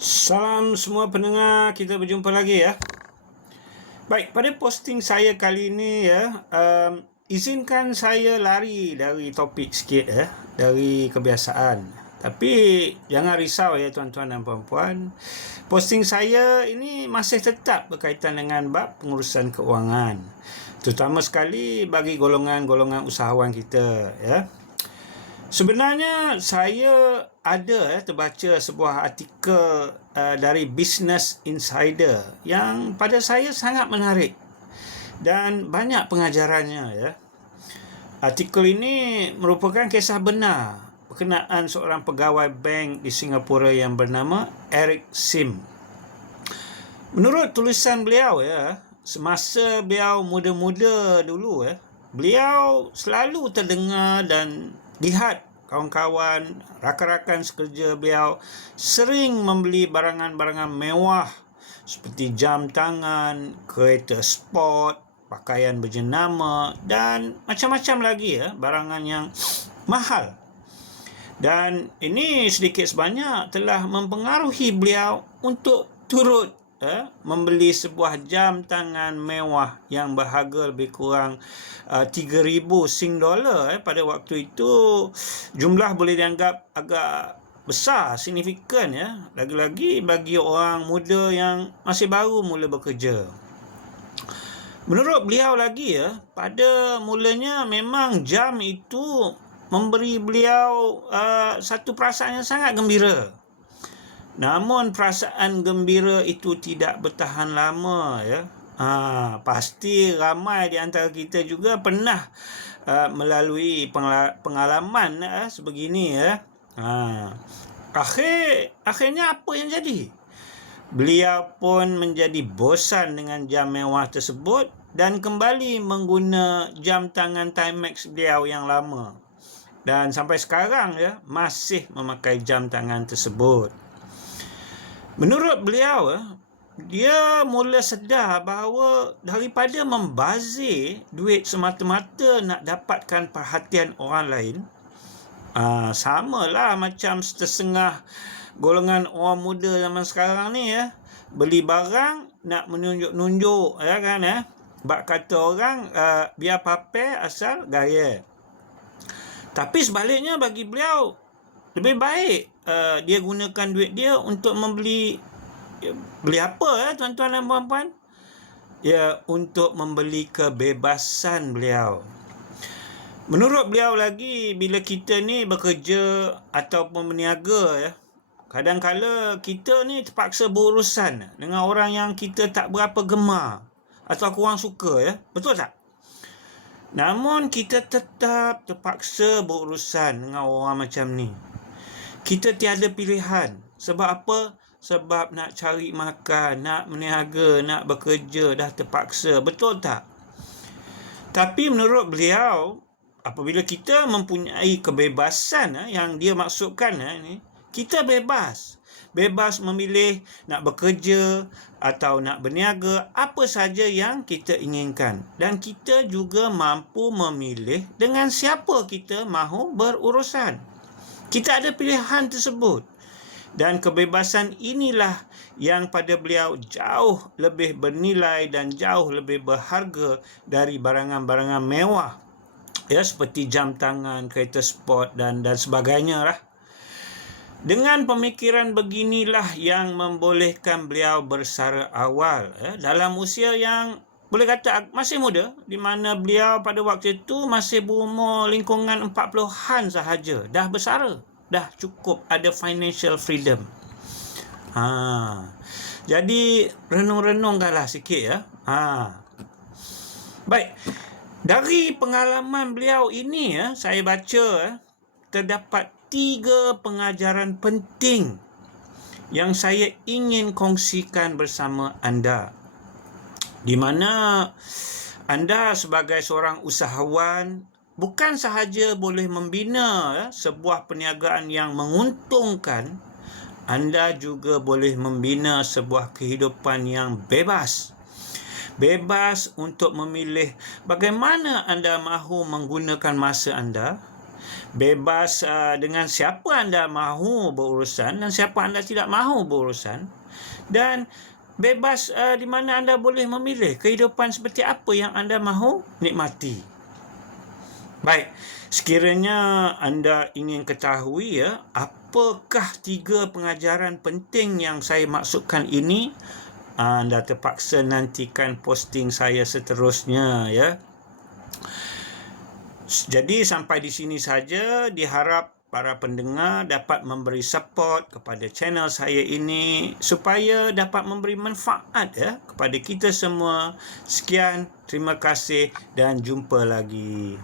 Salam semua pendengar, kita berjumpa lagi ya. Baik, pada posting saya kali ini ya, izinkan saya lari dari topik sikit ya, dari kebiasaan. Tapi jangan risau ya tuan-tuan dan puan-puan. Posting saya ini masih tetap berkaitan dengan bab pengurusan keuangan. Terutama sekali bagi golongan-golongan usahawan kita ya. Sebenarnya saya ada terbaca sebuah artikel dari Business Insider yang pada saya sangat menarik dan banyak pengajarannya ya. Artikel ini merupakan kisah benar berkenaan seorang pegawai bank di Singapura yang bernama Eric Sim. Menurut tulisan beliau ya, semasa beliau muda-muda dulu ya, beliau selalu terdengar dan lihat kawan-kawan, rakan-rakan sekerja beliau sering membeli barangan-barangan mewah seperti jam tangan, kereta sport, pakaian berjenama dan macam-macam lagi ya, barangan yang mahal. Dan ini sedikit sebanyak telah mempengaruhi beliau untuk turut membeli sebuah jam tangan mewah yang berharga lebih kurang 3,000 Sing dollar pada waktu itu. Jumlah boleh dianggap agak besar, signifikan ya, lagi-lagi bagi orang muda yang masih baru mula bekerja. Menurut beliau lagi ya, pada mulanya memang jam itu memberi beliau satu perasaan yang sangat gembira. Namun perasaan gembira itu tidak bertahan lama ya. Pasti ramai di antara kita juga pernah melalui pengalaman sebegini ya. Akhirnya apa yang jadi? Beliau pun menjadi bosan dengan jam mewah tersebut dan kembali mengguna jam tangan Timex beliau yang lama. Dan sampai sekarang ya masih memakai jam tangan tersebut. Menurut beliau, dia mula sedar bahawa daripada membazir duit semata-mata nak dapatkan perhatian orang lain, samalah macam setengah golongan orang muda zaman sekarang ni ya, beli barang nak menunjuk-nunjuk ya kan ya. Bak kata orang biar papai asal gaya. Tapi sebaliknya bagi beliau lebih baik dia gunakan duit dia untuk beli apa ya tuan-tuan dan puan-puan? Ya, untuk membeli kebebasan beliau. Menurut beliau lagi, bila kita ni bekerja ataupun berniaga ya, kadang-kala kita ni terpaksa berurusan dengan orang yang kita tak berapa gemar atau kurang suka ya. Betul tak? Namun kita tetap terpaksa berurusan dengan orang macam ni. Kita tiada pilihan. Sebab apa? Sebab nak cari makan, nak berniaga, nak bekerja, dah terpaksa. Betul tak? Tapi menurut beliau, apabila kita mempunyai kebebasan yang dia maksudkan ni, kita bebas. Bebas memilih nak bekerja atau nak berniaga, apa saja yang kita inginkan. Dan kita juga mampu memilih dengan siapa kita mahu berurusan. Kita ada pilihan tersebut. Dan kebebasan inilah yang pada beliau jauh lebih bernilai dan jauh lebih berharga dari barangan-barangan mewah. Ya, seperti jam tangan, kereta sport dan sebagainya lah. Dengan pemikiran beginilah yang membolehkan beliau bersara awal dalam usia yang boleh kata masih muda, di mana beliau pada waktu itu masih berumur lingkungan 40-an sahaja, dah bersara, dah cukup ada financial freedom. Jadi renung-renungkanlah sikit ya. Baik, dari pengalaman beliau ini saya baca terdapat 3 pengajaran penting yang saya ingin kongsikan bersama anda, di mana anda sebagai seorang usahawan bukan sahaja boleh membina sebuah perniagaan yang menguntungkan, anda juga boleh membina sebuah kehidupan yang bebas. Bebas untuk memilih bagaimana anda mahu menggunakan masa anda. bebas dengan siapa anda mahu berurusan dan siapa anda tidak mahu berurusan, dan bebas di mana anda boleh memilih kehidupan seperti apa yang anda mahu nikmati. Baik, sekiranya anda ingin ketahui apakah 3 pengajaran penting yang saya maksudkan ini, anda terpaksa nantikan posting saya seterusnya ya. Jadi sampai di sini saja, diharap para pendengar dapat memberi support kepada channel saya ini supaya dapat memberi manfaat kepada kita semua. Sekian, terima kasih dan jumpa lagi.